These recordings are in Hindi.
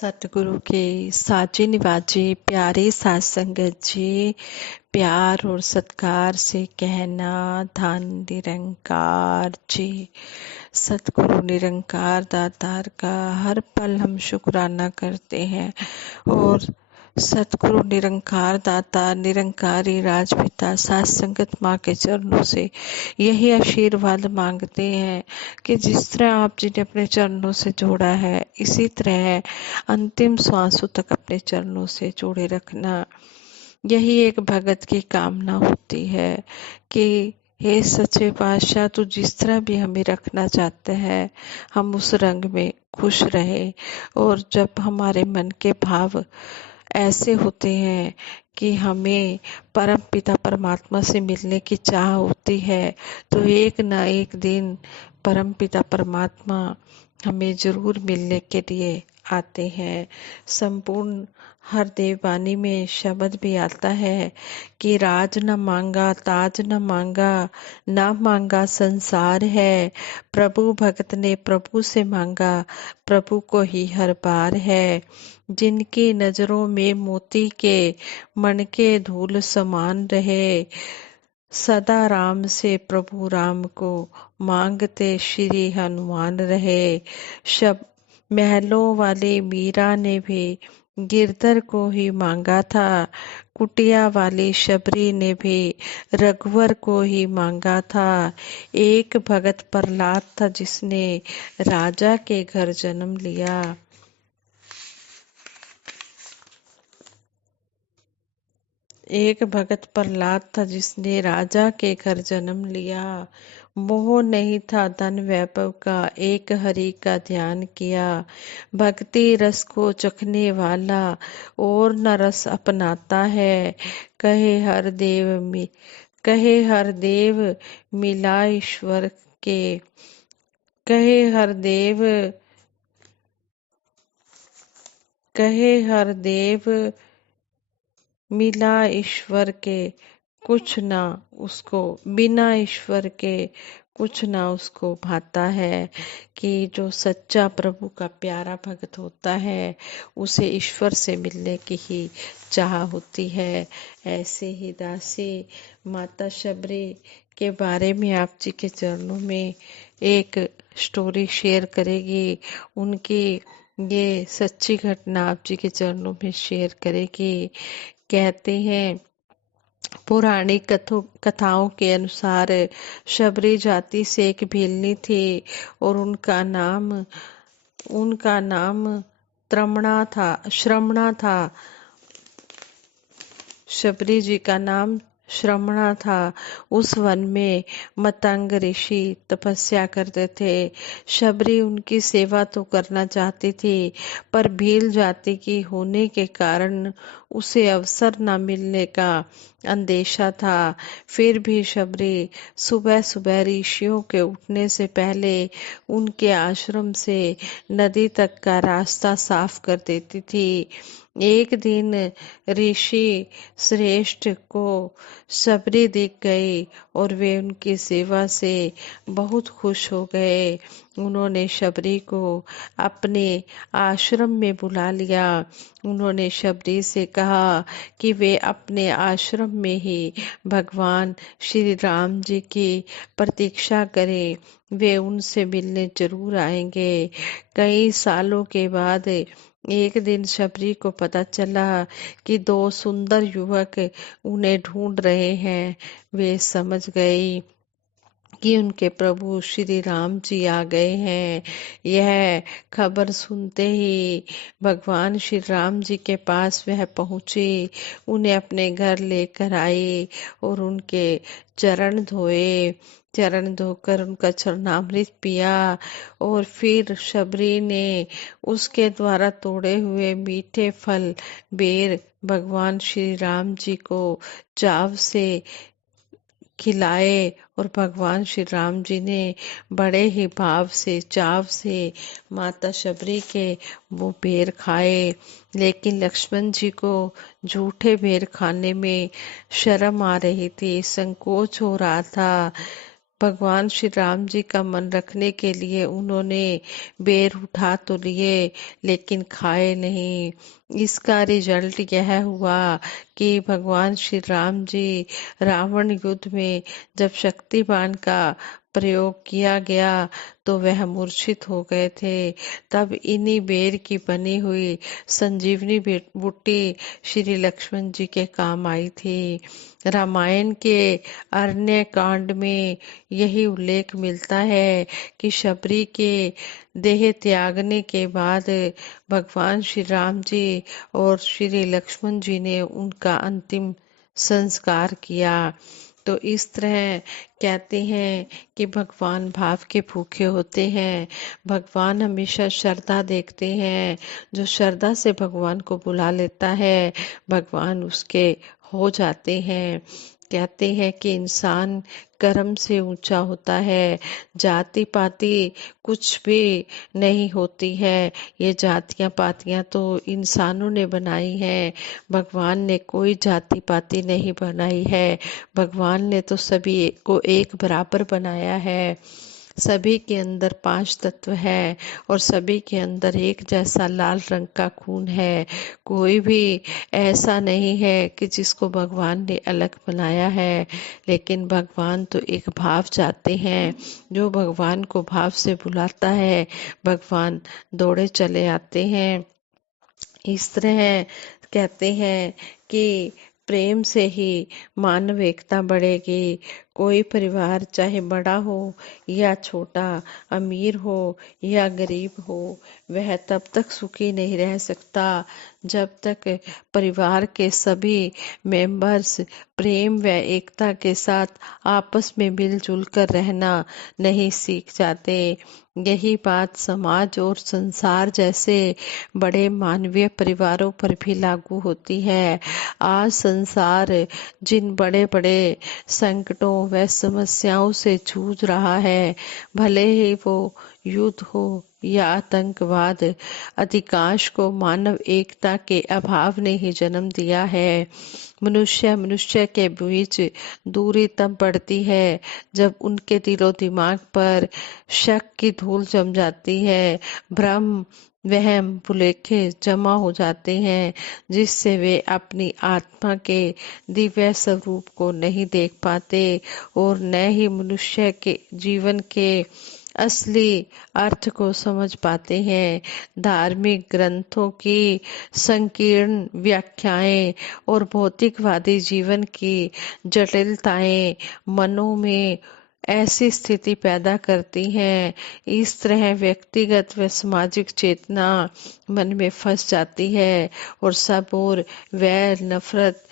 सतगुरु के साचे निवाजे प्यारे साथ संगत जी, प्यार और सत्कार से कहना धन निरंकार जी। सतगुरु निरंकार दातार का हर पल हम शुक्राना करते हैं और सतगुरु निरंकार दाता निरंकारी राजपिता सात संगत माँ के चरणों से यही आशीर्वाद मांगते हैं कि जिस तरह आप जिन्हें अपने चरणों से जोड़ा है, इसी तरह अंतिम श्वासों तक अपने चरणों से जोड़े रखना। यही एक भगत की कामना होती है कि हे सच्चे पातशाह, तू जिस तरह भी हमें रखना चाहता है, हम उस रंग में खुश रहे। और जब हमारे मन के भाव ऐसे होते हैं कि हमें परम पिता परमात्मा से मिलने की चाह होती है, तो एक ना एक दिन परम पिता परमात्मा हमें जरूर मिलने के लिए आते हैं। संपूर्ण हर देववाणी में शब्द भी आता है कि राज न मांगा ताज न मांगा, न मांगा संसार है। प्रभु भगत ने प्रभु से मांगा, प्रभु को ही हर बार है। जिनकी नजरों में मोती के मन के धूल समान रहे, सदा राम से प्रभु राम को मांगते श्री हनुमान रहे। शब महलों वाली मीरा ने भी गिरधर को ही मांगा था, कुटिया वाली शबरी ने भी रघुवर को ही मांगा था। एक भगत प्रहलाद था जिसने राजा के घर जन्म लिया। एक भगत प्रहलाद था जिसने राजा के घर जन्म लिया। मोह नहीं था धन वैभव का, एक हरि का ध्यान किया। भक्ति रस को चखने वाला और न रस अपनाता है। कहे हर देव मिला ईश्वर के, कहे हर देव मिला ईश्वर के, कुछ ना उसको बिना ईश्वर के कुछ ना उसको भाता है। कि जो सच्चा प्रभु का प्यारा भक्त होता है, उसे ईश्वर से मिलने की ही चाह होती है। ऐसे ही दासी माता शबरी के बारे में आप जी के चरणों में एक स्टोरी शेयर करेगी। उनकी ये सच्ची घटना आप जी के चरणों में शेयर करेगी। कहते हैं पुरानी कथाओं के अनुसार शबरी जाति से एक भीलनी थी और उनका नाम श्रमणा था। शबरी जी का नाम श्रमणा था। उस वन में मतंग ऋषि तपस्या करते थे। शबरी उनकी सेवा तो करना चाहती थी, पर भील जाति की होने के कारण उसे अवसर न मिलने का अंदेशा था। फिर भी शबरी सुबह सुबह ऋषियों के उठने से पहले उनके आश्रम से नदी तक का रास्ता साफ कर देती थी। एक दिन ऋषि श्रेष्ठ को शबरी दिख गई और वे उनकी सेवा से बहुत खुश हो गए। उन्होंने शबरी को अपने आश्रम में बुला लिया। उन्होंने शबरी से कहा कि वे अपने आश्रम में ही भगवान श्री राम जी की प्रतीक्षा करें, वे उनसे मिलने जरूर आएंगे। कई सालों के बाद एक दिन शबरी को पता चला कि दो सुंदर युवक उन्हें ढूंढ रहे हैं। वे समझ गई कि उनके प्रभु श्री राम जी आ गए हैं। यह खबर सुनते ही भगवान श्री राम जी के पास वह पहुंची, उन्हें अपने घर लेकर आई और उनके चरण धोए। चरण धोकर उनका चरणामृत पिया और फिर शबरी ने उसके द्वारा तोड़े हुए मीठे फल बेर भगवान श्री राम जी को चाव से खिलाए और भगवान श्री राम जी ने बड़े ही भाव से चाव से माता शबरी के वो बेर खाए। लेकिन लक्ष्मण जी को झूठे बेर खाने में शर्म आ रही थी, संकोच हो रहा था। भगवान श्री राम जी का मन रखने के लिए उन्होंने बेर उठा तो लिए लेकिन खाए नहीं। इसका रिजल्ट यह हुआ कि भगवान श्री राम जी रावण युद्ध में जब शक्तिबाण का प्रयोग किया गया तो वह मूर्छित हो गए थे। तब इन्हीं बेर की बनी हुई संजीवनी बूटी श्री लक्ष्मण जी के काम आई थी। रामायण के अरण्य कांड में यही उल्लेख मिलता है कि शबरी के देह त्यागने के बाद भगवान श्री राम जी और श्री लक्ष्मण जी ने उनका अंतिम संस्कार किया। तो इस तरह कहते हैं कि भगवान भाव के भूखे होते हैं। भगवान हमेशा श्रद्धा देखते हैं। जो श्रद्धा से भगवान को बुला लेता है भगवान उसके हो जाते हैं। कहते हैं कि इंसान कर्म से ऊंचा होता है, जाति पाति कुछ भी नहीं होती है। ये जातियां पातियां तो इंसानों ने बनाई है, भगवान ने कोई जाति पाति नहीं बनाई है। भगवान ने तो सभी को एक बराबर बनाया है। सभी के अंदर 5 तत्व है और सभी के अंदर एक जैसा लाल रंग का खून है। कोई भी ऐसा नहीं है कि जिसको भगवान ने अलग बनाया है। लेकिन भगवान तो एक भाव चाहते हैं। जो भगवान को भाव से बुलाता है भगवान दौड़े चले आते हैं। इस तरह कहते हैं कि प्रेम से ही मानव एकता बढ़ेगी। कोई परिवार चाहे बड़ा हो या छोटा, अमीर हो या गरीब हो, वह तब तक सुखी नहीं रह सकता जब तक परिवार के सभी मेंबर्स प्रेम व एकता के साथ आपस में मिलजुल कर रहना नहीं सीख जाते। यही बात समाज और संसार जैसे बड़े मानवीय परिवारों पर भी लागू होती है। आज संसार जिन बड़े बड़े संकटों व समस्याओं से जूझ रहा है, भले ही वो युद्ध हो या आतंकवाद, अधिकांश को मानव एकता के अभाव ने ही जन्म दिया है। मनुष्य मनुष्य के बीच दूरी तब बढ़ती है जब उनके दिलो दिमाग पर शक की धूल जम जाती है, भ्रम वहम भुलेखे जमा हो जाते हैं, जिससे वे अपनी आत्मा के दिव्य स्वरूप को नहीं देख पाते और न ही मनुष्य के जीवन के असली अर्थ को समझ पाते हैं। धार्मिक ग्रंथों की संकीर्ण व्याख्याएं और भौतिकवादी जीवन की जटिलताएं मनों में ऐसी स्थिति पैदा करती हैं। इस तरह व्यक्तिगत व सामाजिक चेतना मन में फंस जाती है और सब और वैर नफरत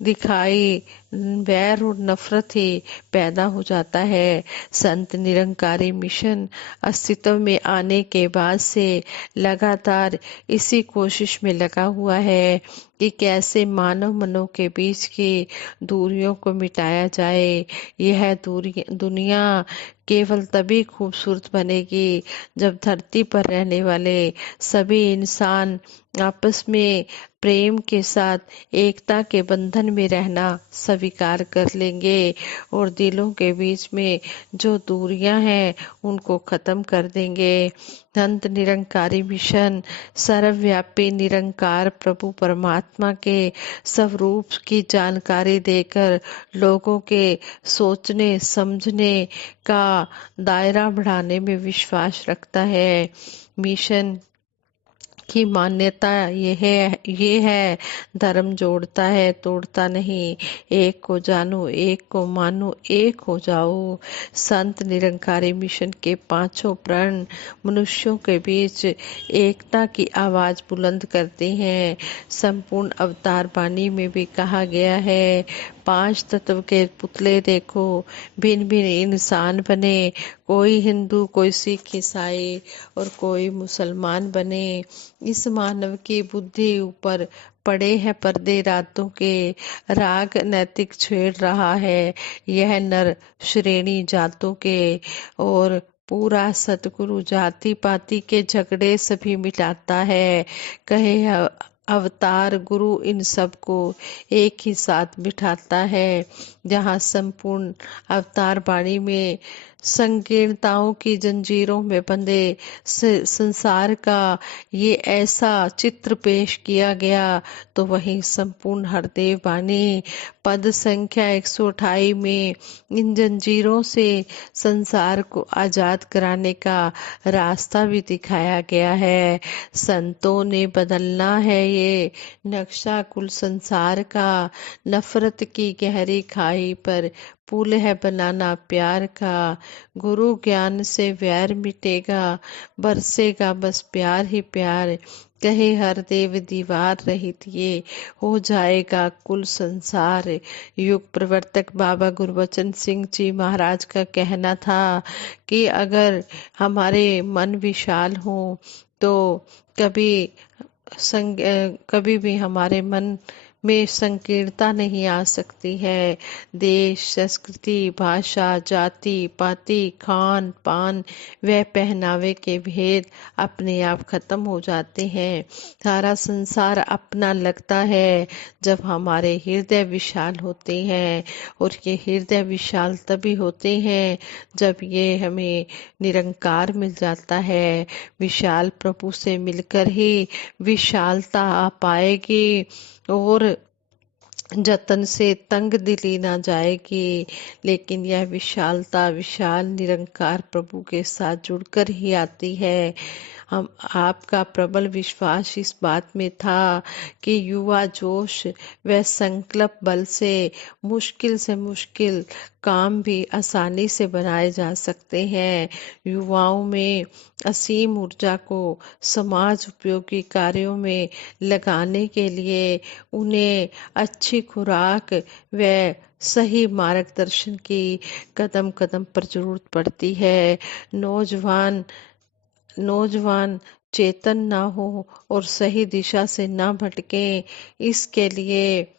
दिखाई वैर और नफरत ही पैदा हो जाता है। संत निरंकारी मिशन अस्तित्व में आने के बाद से लगातार इसी कोशिश में लगा हुआ है कि कैसे मानव मनों के बीच की दूरियों को मिटाया जाए। यह दुनिया केवल तभी खूबसूरत बनेगी जब धरती पर रहने वाले सभी इंसान आपस में प्रेम के साथ एकता के बंधन में रहना स्वीकार कर लेंगे और दिलों के बीच में जो दूरियां हैं उनको खत्म कर देंगे। संत निरंकारी मिशन सर्वव्यापी निरंकार प्रभु परमात्मा के स्वरूप की जानकारी देकर लोगों के सोचने समझने का दायरा बढ़ाने में विश्वास रखता है। मिशन की मान्यता ये है धर्म जोड़ता है तोड़ता नहीं। एक को जानो एक को मानो एक हो जाओ। संत निरंकारी मिशन के 5 प्रण मनुष्यों के बीच एकता की आवाज बुलंद करते हैं। संपूर्ण अवतार वाणी में भी कहा गया है, 5 तत्व के पुतले देखो, भिन्न भिन्न इंसान बने, कोई हिंदू कोई सिख ईसाई और कोई मुसलमान बने। इस मानव की बुद्धि ऊपर पड़े हैं पर्दे रातों के, राग नैतिक छेड़ रहा है यह नर श्रेणी जातों के, और पूरा सतगुरु जाति पाति के झगड़े सभी मिटाता है। कहे अवतार गुरु इन सबको एक ही साथ बिठाता है। जहाँ संपूर्ण अवतार वाणी में संकीर्णताओं की जंजीरों में बंधे संसार का ये ऐसा चित्र पेश किया गया, तो वहीं संपूर्ण हरदेव वाणी पद संख्या 128 में इन जंजीरों से संसार को आजाद कराने का रास्ता भी दिखाया गया है। संतों ने बदलना है ये नक्शा कुल संसार का, नफरत की गहरी खाई पर पुल है बनाना प्यार का। गुरु ज्ञान से वैर मिटेगा, बरसेगा बस प्यार ही प्यार। कहे हर देव दीवार रहित ये हो जाएगा कुल संसार। युग प्रवर्तक बाबा गुरबचन सिंह जी महाराज का कहना था कि अगर हमारे मन विशाल हो तो कभी कभी भी हमारे मन में संकीर्णता नहीं आ सकती है। देश, संस्कृति, भाषा, जाति पाति, खान पान व पहनावे के भेद अपने आप खत्म हो जाते हैं। सारा संसार अपना लगता है जब हमारे हृदय विशाल होते हैं, और ये हृदय विशाल तभी होते हैं जब ये हमें निरंकार मिल जाता है। विशाल प्रभु से मिलकर ही विशालता आ पाएगी और जतन से तंग दिली ना जाएगी, लेकिन यह विशालता विशाल निरंकार प्रभु के साथ जुड़कर ही आती है। हम आपका प्रबल विश्वास इस बात में था कि युवा जोश व संकल्प बल से मुश्किल काम भी आसानी से बनाए जा सकते हैं। युवाओं में असीम ऊर्जा को समाज उपयोगी कार्यों में लगाने के लिए उन्हें अच्छी खुराक व सही मार्गदर्शन की कदम कदम पर जरूरत पड़ती है। नौजवान चेतन ना हो और सही दिशा से ना भटके, इसके लिए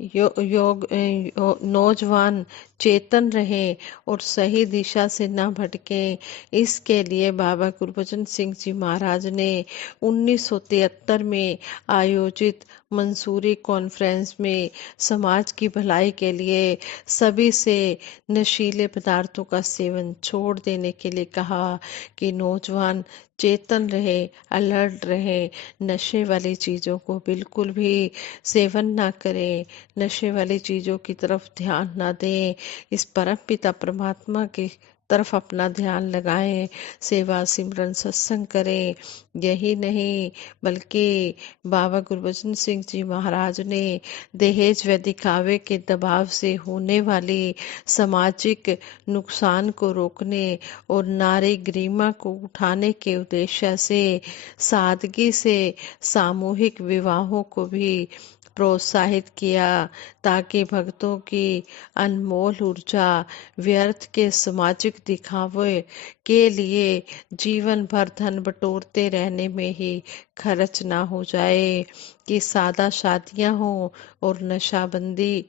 नौजवान चेतन रहे और सही दिशा से न भटके, इसके लिए बाबा गुरबचन सिंह जी महाराज ने 1973 में आयोजित मंसूरी कॉन्फ्रेंस में समाज की भलाई के लिए सभी से नशीले पदार्थों का सेवन छोड़ देने के लिए कहा कि नौजवान चेतन रहे, अलर्ट रहे, नशे वाली चीजों को बिल्कुल भी सेवन ना करें, नशे वाली चीजों की तरफ ध्यान ना दें, इस परम पिता परमात्मा की तरफ अपना ध्यान लगाएं, सेवा सिमरन सत्संग करें। यही नहीं बल्कि बाबा गुरबचन सिंह जी महाराज ने दहेज व दिखावे के दबाव से होने वाली सामाजिक नुकसान को रोकने और नारी गरिमा को उठाने के उद्देश्य से सादगी से सामूहिक विवाहों को भी प्रोत्साहित किया, ताकि भक्तों की अनमोल ऊर्जा व्यर्थ के सामाजिक दिखावे के लिए जीवन भर धन बटोरते रहने में ही खर्च ना हो जाए। कि सादा शादियां हो और नशाबंदी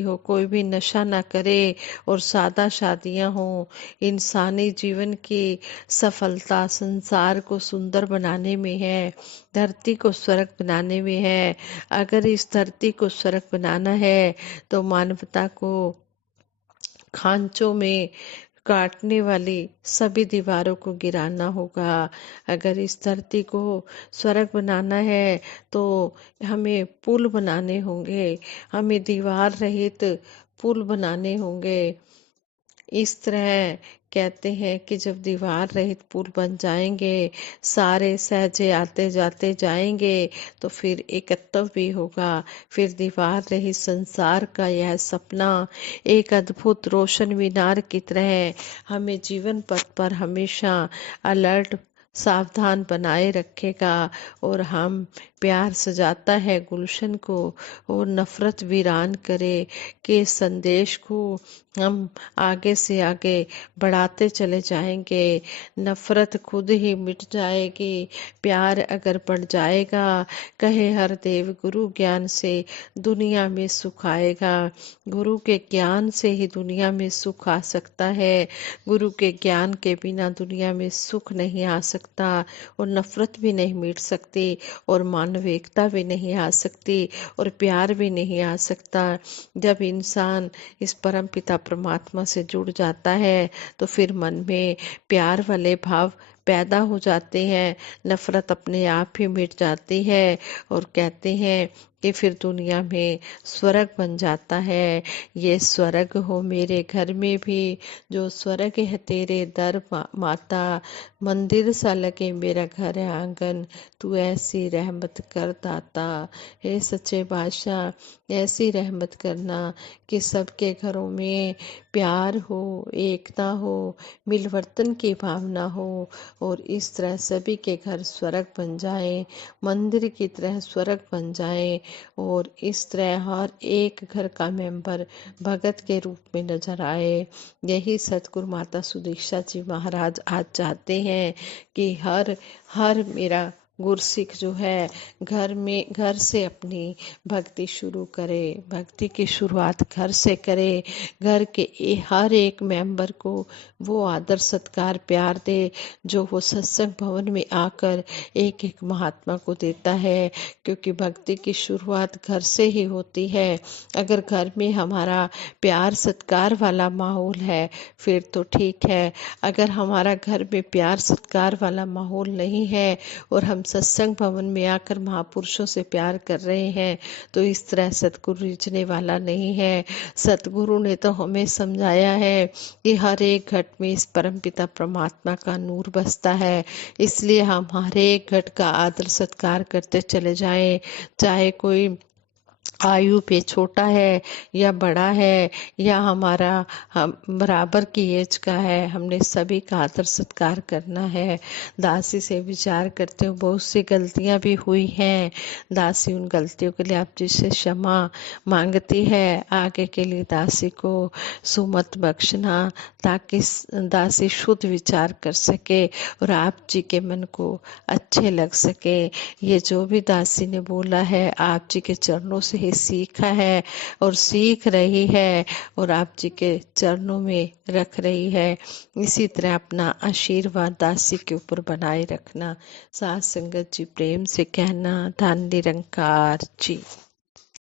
हो, कोई भी नशा ना करे और सादा शादियां हो। इंसानी जीवन की सफलता संसार को सुंदर बनाने में है, धरती को स्वर्ग बनाने में है। अगर इस धरती को स्वर्ग बनाना है तो मानवता को खांचों में काटने वाली सभी दीवारों को गिराना होगा। अगर इस धरती को स्वर्ग बनाना है तो हमें पुल बनाने होंगे, हमें दीवार रहित पुल बनाने होंगे। इस तरह कहते हैं कि जब दीवार रहित पुल बन जाएंगे, सारे सहजे आते जाते जाएंगे, तो फिर एकत्व भी होगा। फिर दीवार रहित संसार का यह सपना एक अद्भुत रोशन मीनार की तरह हमें जीवन पथ पर हमेशा अलर्ट सावधान बनाए रखेगा। और हम प्यार सजाता है गुलशन को और नफरत वीरान करे के संदेश को हम आगे से आगे बढ़ाते चले जाएंगे। नफरत खुद ही मिट जाएगी, प्यार अगर बढ़ जाएगा। कहे हर देव गुरु ज्ञान से दुनिया में सुख आएगा। गुरु के ज्ञान से ही दुनिया में सुख आ सकता है, गुरु के ज्ञान के बिना दुनिया में सुख नहीं आ सकता। सकता और नफरत भी नहीं मिट सकती और मानविकता भी नहीं आ सकती और प्यार भी नहीं आ सकता। जब इंसान इस परम पिता परमात्मा से जुड़ जाता है तो फिर मन में प्यार वाले भाव पैदा हो जाते हैं, नफरत अपने आप ही मिट जाती है और कहते हैं कि फिर दुनिया में स्वर्ग बन जाता है। ये स्वर्ग हो मेरे घर में भी, जो स्वर्ग है तेरे दर माता, मंदिर सा लगे मेरा घर है आंगन, तू ऐसी रहमत कर दाता। हे सच्चे बादशाह, ऐसी रहमत करना कि सबके घरों में प्यार हो, एकता हो, मिलवर्तन की भावना हो और इस तरह सभी के घर स्वर्ग बन जाए, मंदिर की तरह स्वर्ग बन जाए और इस तरह हर एक घर का मेंबर भगत के रूप में नजर आए। यही सतगुरु माता सुदीक्षा जी महाराज आज चाहते हैं कि हर हर मेरा गुरसिख जो है घर से अपनी भक्ति शुरू करे, भक्ति की शुरुआत घर से करे, घर के हर एक मेंबर को वो आदर सत्कार प्यार दे जो वो सत्संग भवन में आकर एक एक महात्मा को देता है, क्योंकि भक्ति की शुरुआत घर से ही होती है। अगर घर में हमारा प्यार सत्कार वाला माहौल है फिर तो ठीक है, अगर हमारा घर में प्यार सत्कार वाला माहौल नहीं है और हम सत्संग भवन में आकर महापुरुषों से प्यार कर रहे हैं तो इस तरह सतगुरु रिझने वाला नहीं है। सतगुरु ने तो हमें समझाया है कि हर एक घट में इस परमपिता परमात्मा का नूर बसता है, इसलिए हम हर एक घट का आदर सत्कार करते चले जाएं, चाहे कोई आयु पे छोटा है या बड़ा है या हमारा हम बराबर की एज का है, हमने सभी का आदर सत्कार करना है। दासी से विचार करते हो बहुत सी गलतियां भी हुई हैं, दासी उन गलतियों के लिए आप जी से क्षमा मांगती है। आगे के लिए दासी को सुमत बख्शना ताकि दासी शुद्ध विचार कर सके और आप जी के मन को अच्छे लग सके। ये जो भी दासी ने बोला है आप जी के चरणों से ही सीखा है और सीख रही है और आप जी के चरणों में रख रही है। इसी तरह अपना आशीर्वाद दासी के ऊपर बनाए रखना। साथ संगत जी प्रेम से कहना, धन निरंकार जी।